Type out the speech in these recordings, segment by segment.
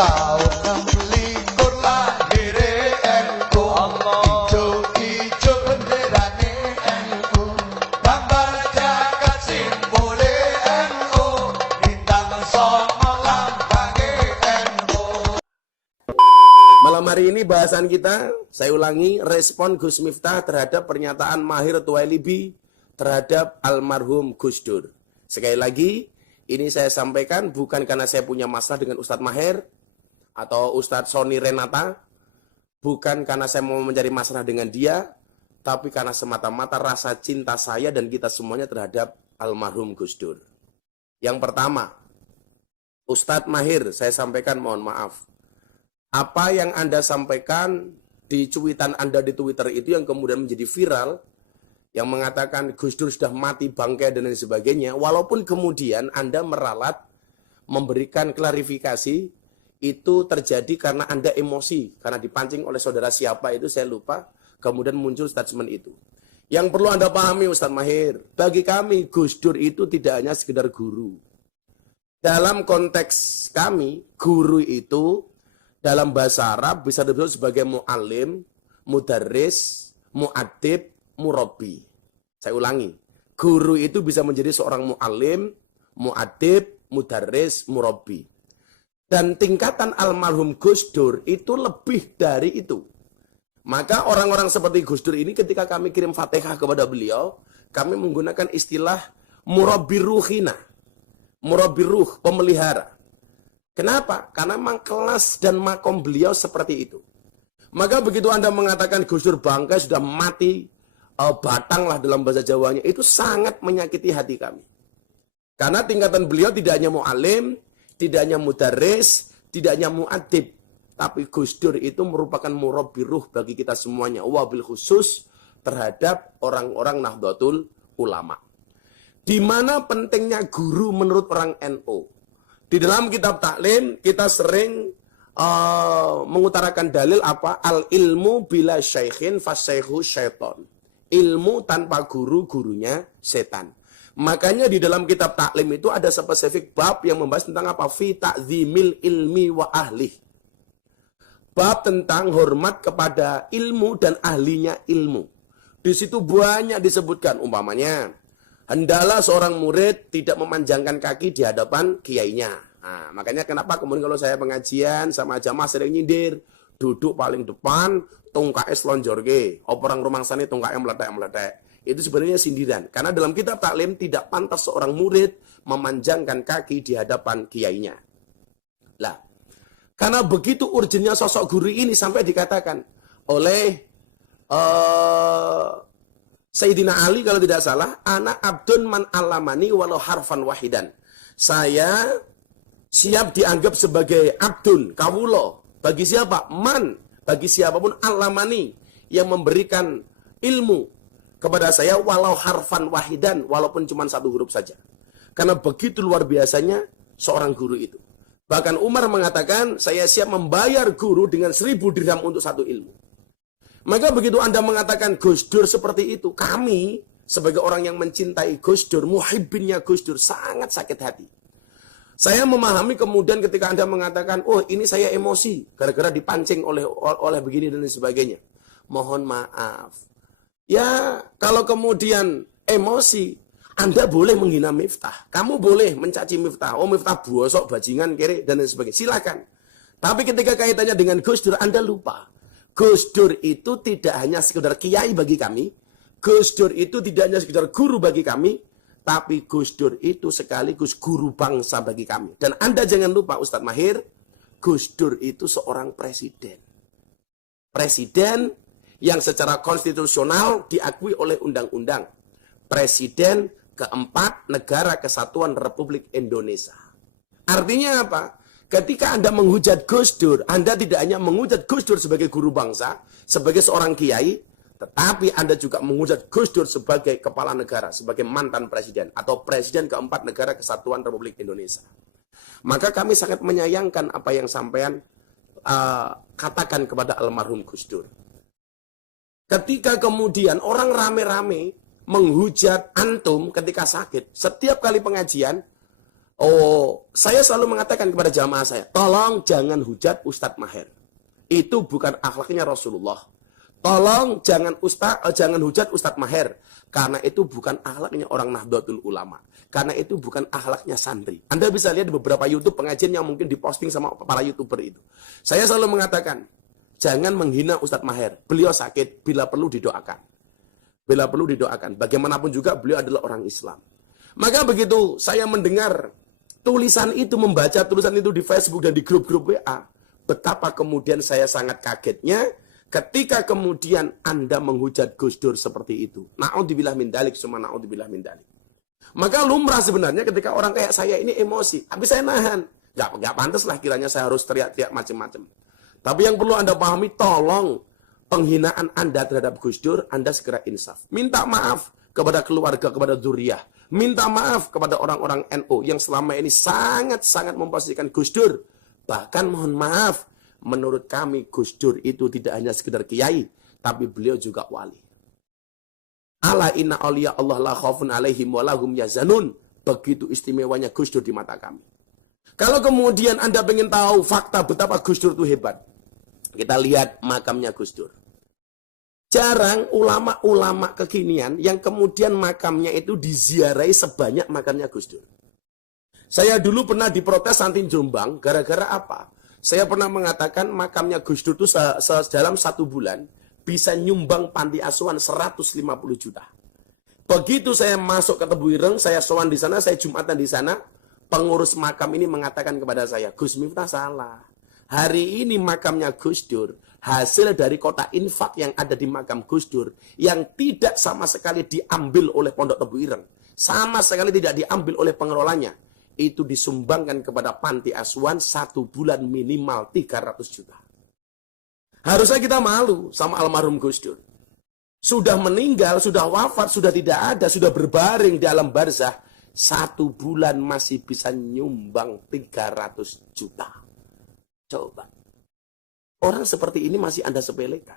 Tahun 26 lahire NU. Ijo-ijo benderane NU. Gambar jagat simbole NU. Bintang songo lambange NU. Malam hari ini bahasan kita, saya ulangi, respon Gus Miftah terhadap pernyataan Mahir Tuwailibi terhadap almarhum Gus Dur. Sekali lagi, ini saya sampaikan bukan karena saya punya masalah dengan Ustadz Mahir atau Ustadz Sony Renata, bukan karena saya mau mencari masalah dengan dia, tapi karena semata-mata rasa cinta saya dan kita semuanya terhadap almarhum Gus Dur. Yang pertama, Ustadz Mahir, saya sampaikan mohon maaf. Apa yang Anda sampaikan di cuitan Anda di Twitter itu yang kemudian menjadi viral, yang mengatakan Gus Dur sudah mati bangkai dan lain sebagainya, walaupun kemudian Anda meralat memberikan klarifikasi, itu terjadi karena Anda emosi, karena dipancing oleh saudara siapa itu saya lupa, kemudian muncul statement itu. Yang perlu Anda pahami Ustadz Mahir, bagi kami Gus Dur itu tidak hanya sekedar guru. Dalam konteks kami, guru itu dalam bahasa Arab bisa disebut sebagai mu'alim, mudarris, mu'adib, murabbi. Saya ulangi, guru itu bisa menjadi seorang mu'alim, mu'adib, mudarris, murabbi. Dan tingkatan almarhum Gus Dur itu lebih dari itu. Maka orang-orang seperti Gus Dur ini ketika kami kirim Fatihah kepada beliau, kami menggunakan istilah murabbi ruhina. Murabbi ruh, pemelihara. Kenapa? Karena memang kelas dan makom beliau seperti itu. Maka begitu Anda mengatakan Gus Dur bangkai sudah mati, batang lah dalam bahasa Jawanya, itu sangat menyakiti hati kami. Karena tingkatan beliau tidak hanya mu'alim, tidak hanya mudarris, tidak hanya mu'adib, tapi Gus Dur itu merupakan murabbi ruh bagi kita semuanya, wabil khusus terhadap orang-orang Nahdlatul Ulama. Di mana pentingnya guru menurut orang NU? Di dalam kitab taklim kita sering mengutarakan dalil apa? Al ilmu bila syaikhin fasyaikhu syaiton. Ilmu tanpa guru, gurunya setan. Makanya di dalam kitab taklim itu ada spesifik bab yang membahas tentang apa? Fi ta'zimil ilmi wa ahli. Bab tentang hormat kepada ilmu dan ahlinya ilmu. Di situ banyak disebutkan umpamanya, hendaklah seorang murid tidak memanjangkan kaki di hadapan kiainya. Nah, makanya kenapa kemudian kalau saya pengajian sama jamaah sering nyindir, duduk paling depan, tungkae slonjorke, orang rumangsane tungkae meletek-meletek. Itu sebenarnya sindiran. Karena dalam kitab taklim tidak pantas seorang murid memanjangkan kaki di hadapan kiainya. Lah, karena begitu urgennya sosok guru ini sampai dikatakan oleh Sayyidina Ali kalau tidak salah, ana abdun man alamani walau harfan wahidan. Saya siap dianggap sebagai abdun, kawulo. Bagi siapa? Man. Bagi siapapun alamani yang memberikan ilmu kepada saya walau harfan wahidan, walaupun cuma satu huruf saja. Karena begitu luar biasanya seorang guru itu. Bahkan Umar mengatakan, saya siap membayar guru dengan 1000 dirham untuk satu ilmu. Maka begitu Anda mengatakan Gus Dur seperti itu, kami sebagai orang yang mencintai Gus Dur, muhibbinnya Gus Dur, sangat sakit hati. Saya memahami kemudian ketika Anda mengatakan, oh ini saya emosi, gara-gara dipancing oleh begini dan sebagainya. Mohon maaf. Ya, kalau kemudian emosi, Anda boleh menghina Miftah. Kamu boleh mencaci Miftah. Oh Miftah bosok, bajingan, kere, dan sebagainya. Silakan. Tapi ketika kaitannya dengan Gus Dur, Anda lupa. Gus Dur itu tidak hanya sekedar kiai bagi kami, Gus Dur itu tidak hanya sekedar guru bagi kami, tapi Gus Dur itu sekaligus guru bangsa bagi kami. Dan Anda jangan lupa Ustadz Mahir, Gus Dur itu seorang presiden. Presiden yang secara konstitusional diakui oleh undang-undang. Presiden keempat Negara Kesatuan Republik Indonesia. Artinya apa? Ketika Anda menghujat Gus Dur, Anda tidak hanya menghujat Gus Dur sebagai guru bangsa, sebagai seorang kiai, tetapi Anda juga menghujat Gus Dur sebagai kepala negara, sebagai mantan presiden, atau presiden keempat Negara Kesatuan Republik Indonesia. Maka kami sangat menyayangkan apa yang sampean katakan kepada almarhum Gus Dur. Ketika kemudian orang rame-rame menghujat antum ketika sakit, setiap kali pengajian, Saya selalu mengatakan kepada jamaah saya, tolong jangan hujat Ustadz Maher. Itu bukan akhlaknya Rasulullah. Tolong jangan hujat Ustadz Maher. Karena itu bukan akhlaknya orang Nahdlatul Ulama. Karena itu bukan akhlaknya santri. Anda bisa lihat di beberapa YouTube pengajian yang mungkin diposting sama para YouTuber itu. Saya selalu mengatakan, jangan menghina Ustadz Maher. Beliau sakit, bila perlu didoakan. Bila perlu didoakan. Bagaimanapun juga beliau adalah orang Islam. Maka begitu saya mendengar tulisan itu, membaca tulisan itu di Facebook dan di grup-grup WA, betapa kemudian saya sangat kagetnya ketika kemudian Anda menghujat Gus Dur seperti itu. Na'udzubillah min dalik, summa na'udzubillah min dalik. Maka lumrah sebenarnya ketika orang kayak saya ini emosi, tapi saya nahan. Gak pantas lah kiranya saya harus teriak-teriak macam-macam. Tapi yang perlu Anda pahami, tolong penghinaan Anda terhadap Gus Dur, Anda segera insaf. Minta maaf kepada keluarga, kepada dzurriyyah. Minta maaf kepada orang-orang NU yang selama ini sangat-sangat memposisikan Gus Dur. Bahkan mohon maaf, menurut kami Gus Dur itu tidak hanya sekedar kiai, tapi beliau juga wali. Ala inna awliya Allah la khaufun alaihim wa lahum yazanun. Begitu istimewanya Gus Dur di mata kami. Kalau kemudian Anda ingin tahu fakta betapa Gus Dur itu hebat, kita lihat makamnya Gus Dur. Jarang ulama-ulama kekinian yang kemudian makamnya itu diziarahi sebanyak makamnya Gus Dur. Saya dulu pernah diprotes Santin Jombang, gara-gara apa? Saya pernah mengatakan makamnya Gus Dur itu dalam 1 bulan bisa nyumbang panti asuhan 150 juta. Begitu saya masuk ke Tebu Ireng, saya sowan di sana, saya Jumatan di sana, pengurus makam ini mengatakan kepada saya, Gus Miftah salah. Hari ini makamnya Gus Dur hasil dari kota infak yang ada di makam Gus Dur yang tidak sama sekali diambil oleh Pondok Tebu Ireng, sama sekali tidak diambil oleh pengelolanya. Itu disumbangkan kepada panti asuhan 1 bulan minimal 300 juta. Harusnya kita malu sama almarhum Gus Dur. Sudah meninggal, sudah wafat, sudah tidak ada, sudah berbaring di alam barzah. 1 bulan masih bisa nyumbang 300 juta. Coba. Orang seperti ini masih Anda sepelekan.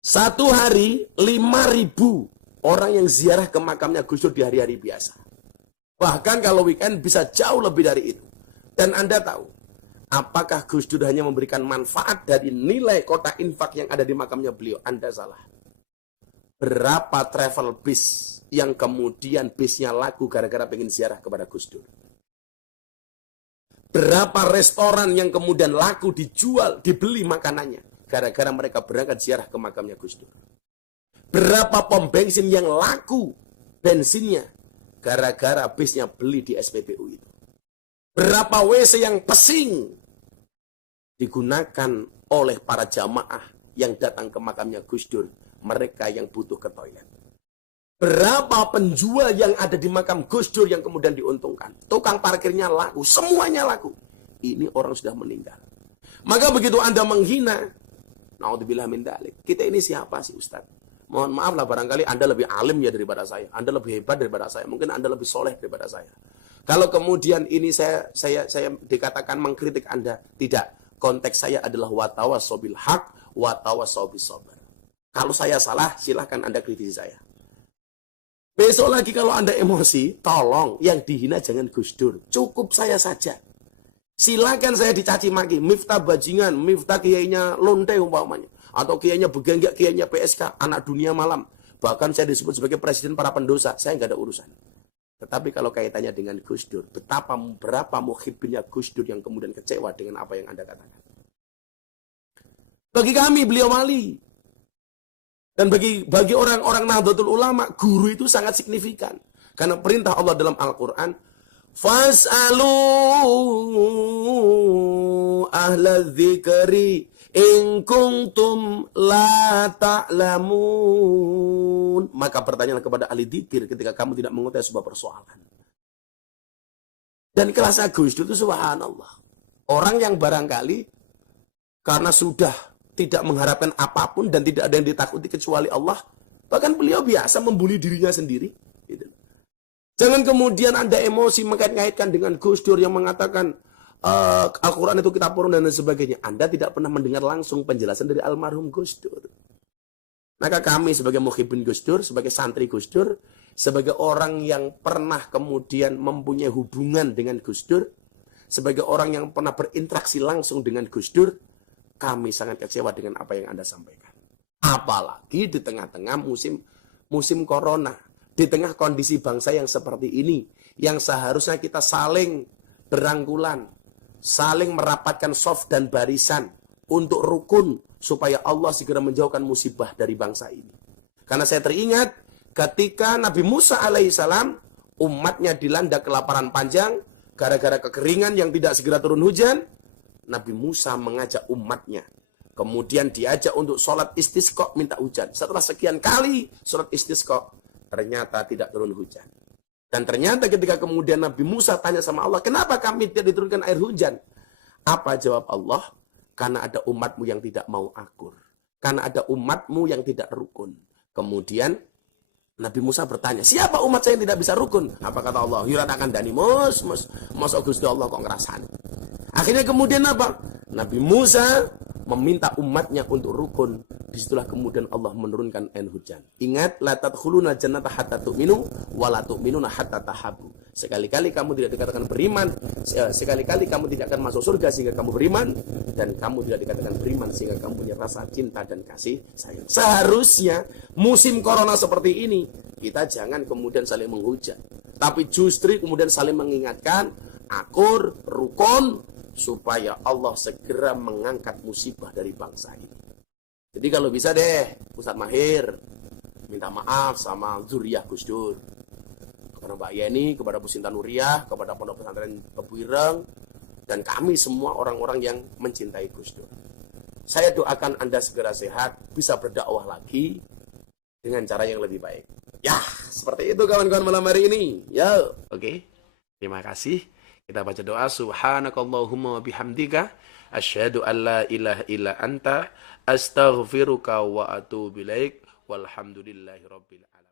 1 hari 5.000 orang yang ziarah ke makamnya Gus Dur di hari-hari biasa. Bahkan kalau weekend bisa jauh lebih dari itu. Dan Anda tahu, apakah Gus Dur hanya memberikan manfaat dari nilai kota infak yang ada di makamnya beliau? Anda salah. Berapa travel bis yang kemudian bisnya laku gara-gara pengen ziarah kepada Gus Dur? Berapa restoran yang kemudian laku, dijual, dibeli makanannya gara-gara mereka berangkat ziarah ke makamnya Gus Dur? Berapa pom bensin yang laku bensinnya gara-gara bisnya beli di SPBU itu? Berapa WC yang pesing digunakan oleh para jamaah yang datang ke makamnya Gus Dur, mereka yang butuh ke toilet? Berapa penjual yang ada di makam Gus Dur yang kemudian diuntungkan? Tukang parkirnya laku, semuanya laku. Ini orang sudah meninggal. Maka begitu Anda menghina, naudzubillah min dzalik, kita ini siapa sih Ustaz? Mohon maaf lah, barangkali Anda lebih alim ya daripada saya, Anda lebih hebat daripada saya, mungkin Anda lebih soleh daripada saya. Kalau kemudian ini saya dikatakan mengkritik Anda, tidak. Konteks saya adalah watawasau bil haq, watawasau bis sabr. Kalau saya salah, silahkan Anda kritisi saya. Besok lagi kalau Anda emosi, tolong yang dihina jangan Gus Dur, cukup saya saja. Silakan saya dicaci maki, Miftah bajingan, Miftah kiainya lonte umpamanya, atau kiainya begenggak, kiainya PSK, anak dunia malam. Bahkan saya disebut sebagai presiden para pendosa, saya nggak ada urusan. Tetapi kalau kaitannya dengan Gus Dur, berapa muhibbinnya Gus Dur yang kemudian kecewa dengan apa yang Anda katakan. Bagi kami beliau wali. Dan bagi orang-orang Nahdlatul Ulama, guru itu sangat signifikan. Karena perintah Allah dalam Al-Quran, Fas'alu ahla dzikri in kuntum la ta'lamun. Maka bertanyalah kepada ahli dzikir ketika kamu tidak mengetahui sebuah persoalan. Dan kelasnya Gus Dur itu subhanallah. Orang yang barangkali karena sudah tidak mengharapkan apapun dan tidak ada yang ditakuti kecuali Allah. Bahkan beliau biasa membuli dirinya sendiri. Gitu. Jangan kemudian Anda emosi mengait-ngaitkan dengan Gus Dur yang mengatakan Al-Quran itu kitab purun dan lain sebagainya. Anda tidak pernah mendengar langsung penjelasan dari almarhum Gus Dur. Maka kami sebagai muhibbin Gus Dur, sebagai santri Gus Dur, sebagai orang yang pernah kemudian mempunyai hubungan dengan Gus Dur, sebagai orang yang pernah berinteraksi langsung dengan Gus Dur, kami sangat kecewa dengan apa yang Anda sampaikan. Apalagi di tengah-tengah musim corona, di tengah kondisi bangsa yang seperti ini, yang seharusnya kita saling berangkulan, saling merapatkan soft dan barisan untuk rukun supaya Allah segera menjauhkan musibah dari bangsa ini. Karena saya teringat ketika Nabi Musa alaihissalam umatnya dilanda kelaparan panjang gara-gara kekeringan yang tidak segera turun hujan, Nabi Musa mengajak umatnya, kemudian diajak untuk sholat istisqa minta hujan. Setelah sekian kali sholat istisqa, ternyata tidak turun hujan. Dan ternyata ketika kemudian Nabi Musa tanya sama Allah, kenapa kami tidak diturunkan air hujan? Apa jawab Allah? Karena ada umatmu yang tidak mau akur. Karena ada umatmu yang tidak rukun. Kemudian Nabi Musa bertanya, siapa umat saya yang tidak bisa rukun? Apa kata Allah? Yuratakan dani mus Gusti Allah kok ngerasan. Akhirnya kemudian apa? Nabi Musa meminta umatnya untuk rukun. Disitulah kemudian Allah menurunkan air hujan. Ingat, la tadkhuluna jannata hatta tu'minu wa la tu'minuna hatta tahabbu. Sekali-kali kamu tidak dikatakan beriman, sekali-kali kamu tidak akan masuk surga sehingga kamu beriman, dan kamu tidak dikatakan beriman sehingga kamu punya rasa cinta dan kasih sayang. Seharusnya musim corona seperti ini kita jangan kemudian saling menghujat, tapi justru kemudian saling mengingatkan, akur, rukun, supaya Allah segera mengangkat musibah dari bangsa ini. Jadi kalau bisa deh, Ustadz Mahir minta maaf sama zuriyah Gus Dur, kepada Mbak Yeni, kepada Bu Sinta Nuriyah, kepada Pondok Pesantren Tebu Ireng, dan kami semua orang-orang yang mencintai Gus Dur. Saya doakan Anda segera sehat, bisa berdakwah lagi dengan cara yang lebih baik. Ya, seperti itu kawan-kawan malam hari ini. Ya, oke. Terima kasih. Kita baca doa. Subhanakallahumma wa bihamdika asyhadu an la ilaha illa anta astaghfiruka wa atubu ilaik. Walhamdulillahirabbil alamin.